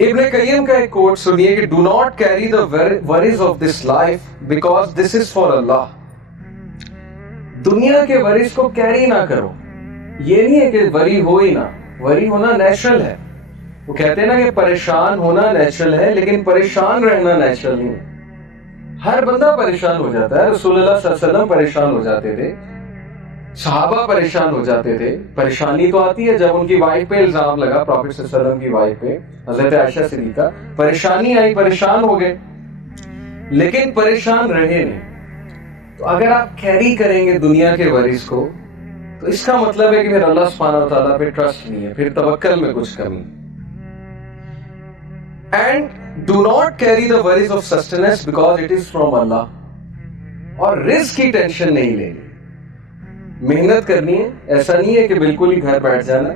ابن قیم کا ایک کوٹ سنیے کہ do not carry the worries of this life because this is for اللہ. دنیا کے ورریز کو کیری نہ کرو. یہ نہیں ہے کہ وری ہو ہی نہ, وری ہونا نیچرل ہے. وہ کہتے ہیں نا کہ پریشان ہونا نیچرل ہے, لیکن پریشان رہنا نیچرل نہیں ہے. ہر بندہ پریشان ہو جاتا ہے. رسول اللہ صلی اللہ علیہ وسلم پریشان ہو جاتے تھے, صحابہ پریشان ہو جاتے تھے. پریشانی تو آتی ہے جب ان کی وائف پہ الزام لگا, پروفیٹ صلی اللہ علیہ وسلم کی وائف پہ, حضرت عائشہ صدیقہ, پریشانی آئی, پریشان ہو گئے, لیکن پریشان رہے نہیں. تو اگر آپ کیری کریں گے دنیا کے ورریز کو, تو اس کا مطلب ہے کہ پھر اللہ سبحانہ و تعالیٰ پہ ٹرسٹ نہیں ہے, پھر توکل میں کچھ کمی. And do not carry the worries of sustenance because it is from اللہ. اور رزق کی ٹینشن نہیں لینی, محنت کرنی ہے. ایسا نہیں ہے کہ بالکل ہی گھر بیٹھ جانا.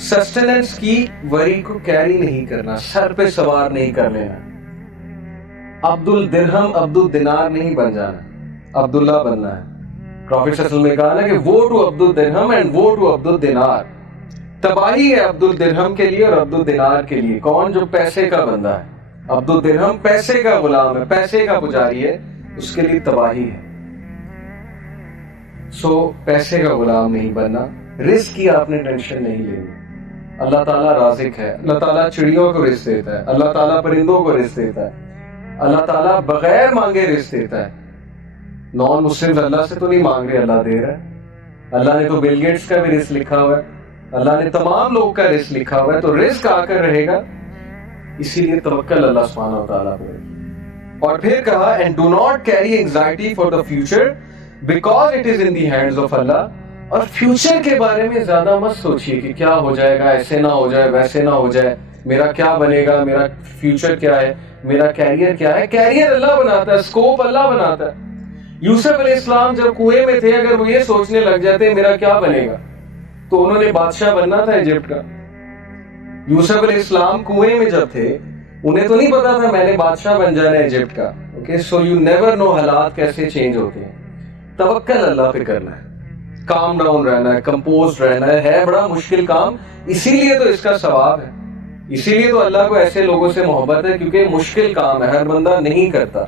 سسٹیننس کی وری کو کیری نہیں کرنا, سر پہ سوار نہیں کر لینا. عبد الدرہم عبد الدینار نہیں بن جانا, عبداللہ بننا ہے. پروفیٹ صلی اللہ علیہ وسلم نے کہا نا کہ وہ ٹو عبد الدرہم اینڈ وہ ٹو عبد الدینار. تباہی ہے عبد الدرہم کے لیے اور عبد الدینار کے لیے. کون؟ جو پیسے کا بندہ ہے. عبد الدرہم پیسے کا غلام ہے, پیسے کا پجاری ہے, اس کے لیے تباہی ہے. سو پیسے کا غلام نہیں بننا. رزق کی آپ نے ٹینشن نہیں لینی. اللہ تعالیٰ رازق ہے. اللہ تعالیٰ چڑیوں کو رزق دیتا ہے, اللہ تعالیٰ پرندوں کو رزق دیتا ہے, اللہ تعالیٰ بغیر مانگے رزق دیتا ہے. نان مسلم اللہ سے تو نہیں مانگ رہے, اللہ دے رہا ہے. اللہ نے تو بل گیٹس کا بھی رزق لکھا ہوا ہے, اللہ نے تمام لوگ کا رزق لکھا ہوا ہے, تو رزق آ کر رہے گا. اسی لیے توکل اللہ سبحانہ و تعالیٰ پہ. اور پھر کہا and do not carry anxiety for the future because it is in the hands of اللہ. اور فیوچر کے بارے میں زیادہ مت سوچیے کہ کیا ہو جائے گا, ایسے نہ ہو جائے, ویسے نہ ہو جائے, میرا کیا بنے گا, میرا فیوچر کیا ہے, میرا کیریئر کیا ہے. کیریئر اللہ بناتا ہے, اسکوپ اللہ بناتا ہے. یوسف علیہ السلام جب کنویں میں تھے, اگر وہ یہ سوچنے لگ جاتے میرا کیا بنے گا, تو انہوں نے بادشاہ بننا تھا ایجپٹ کا. یوسف علیہ السلام کنویں میں جب تھے, انہیں تو نہیں پتا تھا میں نے بادشاہ بن جانا ہے ایجپٹ کا. Okay, so you never know حالات کیسے چینج ہوتے ہیں. توکل اللہ پہ کرنا ہے, کام ڈاؤن رہنا ہے, کمپوز رہنا ہے بڑا مشکل کام. اسی لیے تو اس کا ثواب ہے, اسی لیے تو اللہ کو ایسے لوگوں سے محبت ہے, کیونکہ مشکل کام ہے, ہر بندہ نہیں کرتا.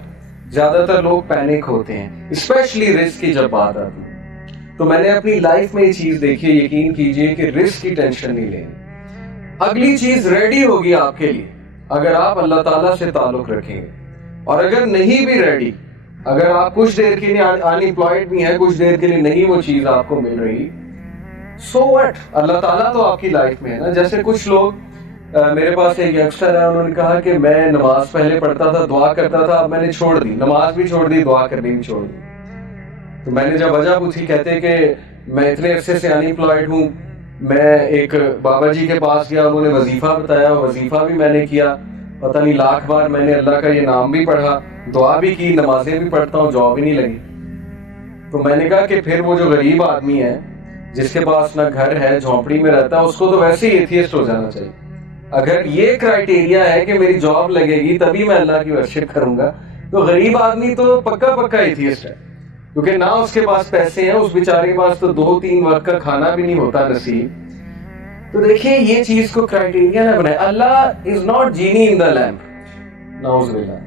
زیادہ تر لوگ پینک ہوتے ہیں, اسپیشلی رزق کی جب بات آتی ہے. تو میں نے اپنی لائف میں یہ چیز دیکھی ہے, یقین کیجئے کہ رزق کی ٹینشن نہیں لینی. اگلی چیز ریڈی ہوگی آپ کے لیے اگر آپ اللہ تعالیٰ سے تعلق رکھیں گے. اور اگر نہیں بھی ریڈی, اگر آپ کچھ دیر کے لیے انامپلائڈ بھی ہیں, کچھ دیر کے لیے نہیں وہ چیز آپ کو مل رہی, سو وٹ, اللہ تعالیٰ تو آپ کی لائف میں ہے نا. جیسے کچھ لوگ, میرے پاس ایک ینگسٹر ہے, انہوں نے کہا کہ میں نماز پہلے پڑھتا تھا, دعا کرتا تھا, اب میں نے چھوڑ دی, نماز بھی چھوڑ دی, دعا کرنی بھی چھوڑ دی. تو میں نے جب وجہ پوچھی, کہتے کہ میں اتنے عرصے سے انامپلائڈ ہوں, میں ایک بابا جی کے پاس گیا, انہوں نے وظیفہ بتایا, وظیفہ بھی میں نے کیا, پتہ نہیں لاکھ بار میں نے اللہ کا یہ نام بھی پڑھا, دعا بھی کی, نمازیں بھی پڑھتا ہوں, جاب ہی نہیں لگی. تو میں نے کہا کہ پھر وہ جو غریب آدمی ہے جس کے پاس نہ گھر ہے, جھونپڑی میں رہتا ہے, اس کو تو ویسے ہی ایتھیسٹ ہو جانا چاہیے. اگر یہ کرائٹیریا ہے کہ میری جاب لگے گی تبھی میں اللہ کی ورشپ کروں گا, تو غریب آدمی تو پکا ایتھیسٹ ہے, کیونکہ نہ اس کے پاس پیسے ہیں, اس بیچارے کے پاس تو 2-3 وقت کا کھانا بھی نہیں ہوتا نصیب. تو دیکھیں یہ چیز کو کرائٹیریا نہ بنائے. اللہ is not genie in the lamp, نعوذ باللہ.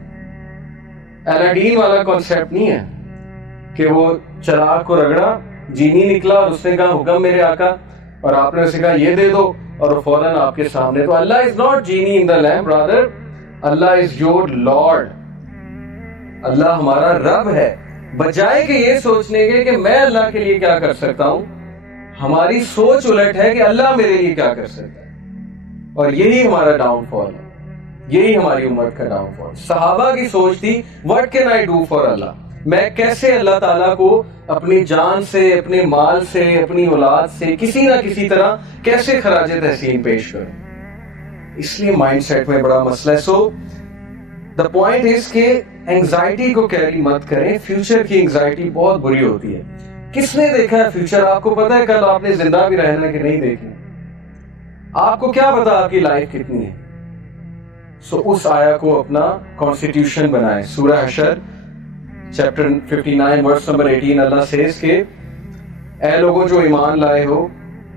الاڈین والا کانسیپٹ نہیں ہے کہ وہ چراغ کو رگڑا, جینی نکلا اور اس نے کہا حکم میرے آقا, اور آپ نے اسے کہا یہ دے دو, اور فوراً آپ کے سامنے. تو اللہ is not genie in the lamp, rather اللہ از یور لارڈ. اللہ ہمارا رب ہے. بجائے کہ یہ سوچنے کے کہ میں اللہ کے لیے کیا کر سکتا ہوں, ہماری سوچ الٹ ہے کہ اللہ میرے لیے کیا کر سکتا ہے. اور یہی ہمارا ڈاؤن فال ہے, یہی ہماری امت کا ڈاؤن فال. صحابہ کی سوچ تھی what can I do for Allah, میں کیسے اللہ تعالیٰ کو اپنی جان سے, اپنے مال سے, اپنی اولاد سے کسی نہ کسی طرح کیسے خراج تحسین پیش کروں. اس لیے مائنڈ سیٹ میں بڑا مسئلہ ہے. سو دا پوائنٹ از کہ اینگزائٹی کو کیری مت کریں. فیوچر کی اینگزائٹی بہت بری ہوتی ہے. کس نے دیکھا ہے فیوچر؟ آپ کو پتا ہے کل آپ نے زندہ بھی رہنا کہ نہیں دیکھنا. آپ کو کیا پتا آپ کی لائف کتنی ہے. سو اس آیا کو اپنا کانسٹیٹیوشن بنائیں. سورہ حشر چیپٹر 59 ورس نمبر 18 اللہ سیز کہ اے لوگوں جو ایمان لائے ہو,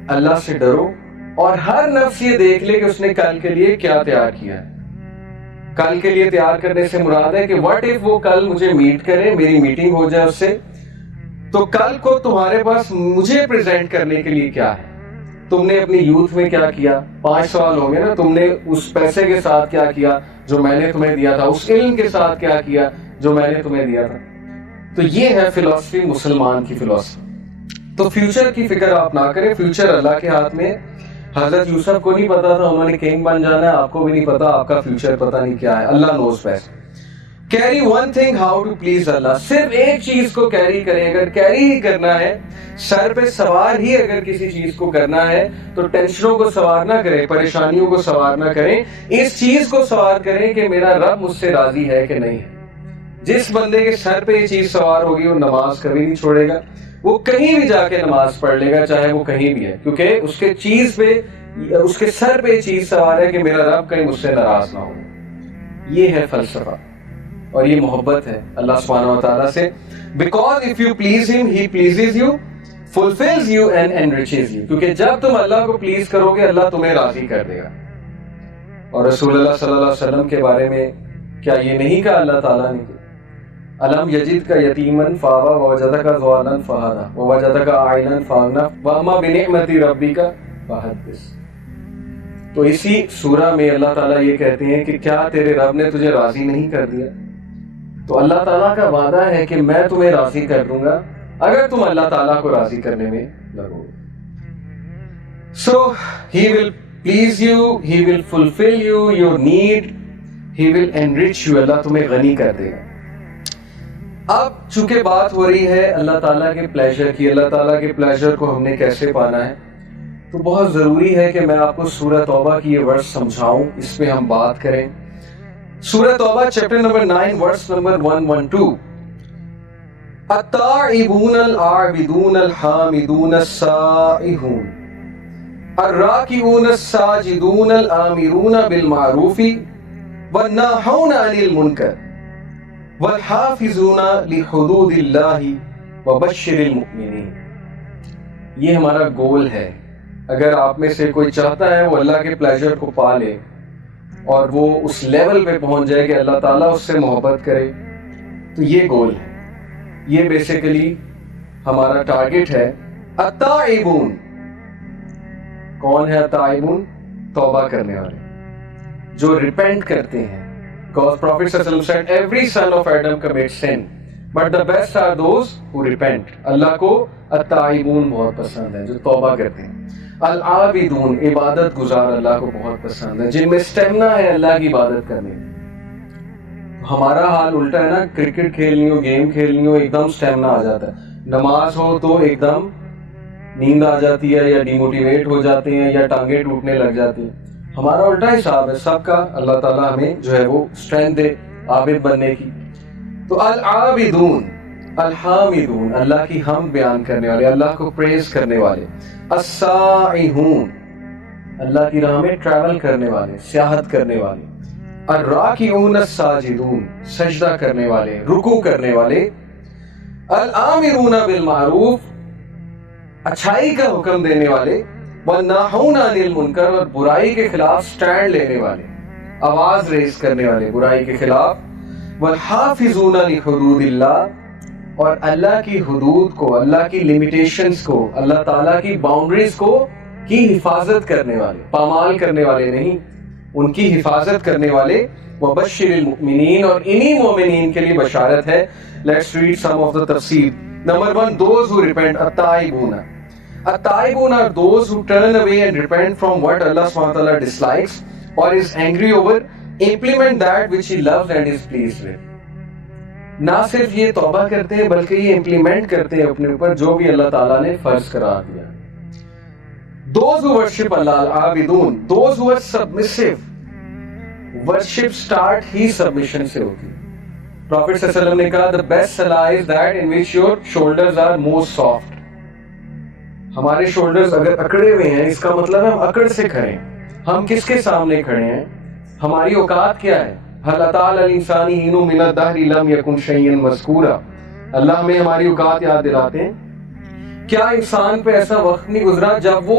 اللہ سے ڈرو اور ہر نفس یہ دیکھ لے کہ اس نے کل کے لیے کیا تیار کیا ہے. کل کے لیے تیار کرنے سے مراد ہے کہ واٹ اف وہ کل مجھے میٹ کرے, میری میٹنگ ہو جائے اس سے, تو کل کو تمہارے پاس مجھے پریزنٹ کرنے کے لیے کیا ہے. تم نے اپنی یوتھ میں کیا کیا, 5 سوال ہوں گے نا. تم نے اس پیسے کے ساتھ کیا کیا جو میں نے تمہیں دیا تھا, اس علم کے ساتھ کیا کیا جو میں نے تمہیں دیا تھا. تو یہ ہے فلسفی, مسلمان کی فلسفی. تو فیوچر کی فکر آپ نہ کریں, فیوچر اللہ کے ہاتھ میں. حضرت یوسف کو نہیں پتا تھا انہوں نے کنگ بن جانا ہے, آپ کو بھی نہیں پتا آپ کا فیوچر پتہ نہیں کیا ہے, اللہ knows best. Carry one thing how to please اللہ, صرف ایک چیز کو کیری کریں. اگر کیری ہی کرنا ہے, سر پہ سوار ہی اگر کسی چیز کو کرنا ہے, تو ٹینشنوں کو سوار نہ کریں, پریشانیوں کو سوار نہ کریں, اس چیز کو سوار کریں کہ میرا رب مجھ سے راضی ہے کہ نہیں. جس بندے کے سر پہ یہ چیز سوار ہوگی وہ نماز کبھی نہیں چھوڑے گا, وہ کہیں بھی جا کے نماز پڑھ لے گا, چاہے وہ کہیں بھی ہے, کیونکہ اس کے چیز پہ, اس کے سر پہ یہ چیز سوار ہے کہ میرا رب کہیں مجھ سے ناراض نہ ہو. یہ ہے فلسفہ اور یہ محبت ہے اللہ سبحانہ و تعالیٰ سے. Because if you please him, he pleases you, fulfills you and enriches you. کیونکہ جب تم اللہ کو پلیز کرو گے اللہ تمہیں راضی کر دے گا. اور رسول اللہ صلی اللہ علیہ وسلم کے بارے میں کیا یہ نہیں کہا اللہ تعالیٰ نے کہ الم یجد کا یتیمن فآویٰ ووجدک ضالا فہدیٰ ووجدک عائلا فاغنیٰ واما بنعمت ربک فحدث. تو اسی سورہ میں اللہ تعالیٰ یہ کہتے ہیں کہ کیا تیرے رب نے تجھے راضی نہیں کر دیا. تو اللہ تعالیٰ کا وعدہ ہے کہ میں تمہیں راضی کر دوں گا اگر تم اللہ تعالیٰ کو راضی کرنے میں لگو. So he will please you, he will fulfill you, your need, he will enrich you. اللہ تمہیں غنی کر دے گا. اب چونکہ بات ہو رہی ہے اللہ تعالیٰ کے پلیزر کی, اللہ تعالیٰ کے پلیزر کو ہم نے کیسے پانا ہے, تو بہت ضروری ہے کہ میں آپ کو سورہ توبہ کی یہ ورس سمجھاؤں, اس پہ ہم بات کریں. سورہ توبہ چیپٹر نمبر 9 ورس نمبر 112. التائبون العابدون الحامدون السائحون الراکعون الساجدون الآمرون بالمعروف والناہون عن المنکر والحافظون لحدود اللہ وبشر المؤمنین. یہ ہمارا گول ہے. اگر آپ میں سے کوئی چاہتا ہے وہ اللہ کے پلیزر کو پا لے اور وہ اس لیول پہ پہنچ جائے کہ اللہ تعالیٰ اس سے محبت کرے, تو یہ گول ہے. یہ بیسیکلی ہمارا ٹارگٹ ہے. التائبون, کون ہے التائبون؟ توبہ کرنے والے, جو ریپینٹ کرتے ہیں. Because Prophet صلی اللہ علیہ وسلم said every son of Adam commits sin, but the best are those who repent. اللہ کو التائبون بہت پسند ہے, جو توبہ کرتے ہیں. العابدون, عبادت گزار اللہ کو بہت پسند ہے, جن میں اسٹیمنا ہے اللہ کی عبادت کرنے. ہمارا حال الٹا ہے نا, کرکٹ کھیلنی ہو, گیم کھیلنی ہو, ایک دم اسٹیمنا آ جاتا ہے. نماز ہو تو ایک دم نیند آ جاتی ہے, یا ڈیموٹیویٹ ہو جاتے ہیں, یا ٹانگیں ٹوٹنے لگ جاتی ہیں. ہمارا الٹا حساب ہے سب کا. اللہ تعالیٰ ہمیں جو ہے وہ اسٹرینتھ دے عابد بننے کی. تو العابدون, الحامدون, اللہ کی حمد بیان کرنے والے, اللہ کو پریز کرنے والے. السائحون, اللہ کی راہ میں ٹریول کرنے والے, سیاحت کرنے والے. الراکعون الساجدون, سجدہ کرنے والے, رکوع کرنے والے. الآمرون بالمعروف, اچھائی کا حکم دینے والے. والناہون عن المنکر, اور برائی کے خلاف سٹینڈ لینے والے, آواز ریز کرنے والے برائی کے خلاف. والحافظون لحدود اللہ, اور اللہ کی حدود کو, اللہ کی لیمیٹیشنز کو, اللہ تعالیٰ کی باؤنڈریز کو کی حفاظت کرنے والے, پامال کرنے والے نہیں, ان کی حفاظت کرنے والے. وبشر المؤمنین, اور انہی مومنین کے لیے بشارت ہے. Let's read some of the tafsir. Number 1, those who repent. التائبون, التائبون are those who turn away and repent from what Allah SWT dislikes or is angry over, implement that which He loves and is pleased with. نہ صرف یہ توبہ کرتے ہیں بلکہ یہ implement کرتے ہیں اپنے اوپر جو بھی اللہ تعالیٰ نے فرض قرار دیا. Those who worship Allah, العابدون, those who are submissive. Worship start he submission سے ہوتی. Prophet صلی اللہ علیہ وسلم نے کہا the best salah is that in which your shoulders are most soft. ہمارے شولڈرز اگر اکڑے ہوئے ہیں اس کا مطلب ہے ہم اکڑ سے کھڑے ہیں. ہم کس کے سامنے کھڑے ہیں, ہماری اوقات کیا ہے. هل اتى على الانسان حين من الدهر لم يكن شيئا مذكورا. اللہ ہمیں ہماری اوقات یاد دلاتے ہیں. کیا انسان پہ ایسا وقت نہیں گزرا جب وہ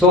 So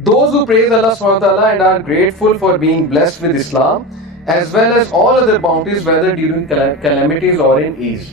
those who praise Allah subhanahu wa ta'ala and are grateful for being blessed with Islam as well as all other bounties whether during calamities or in ease.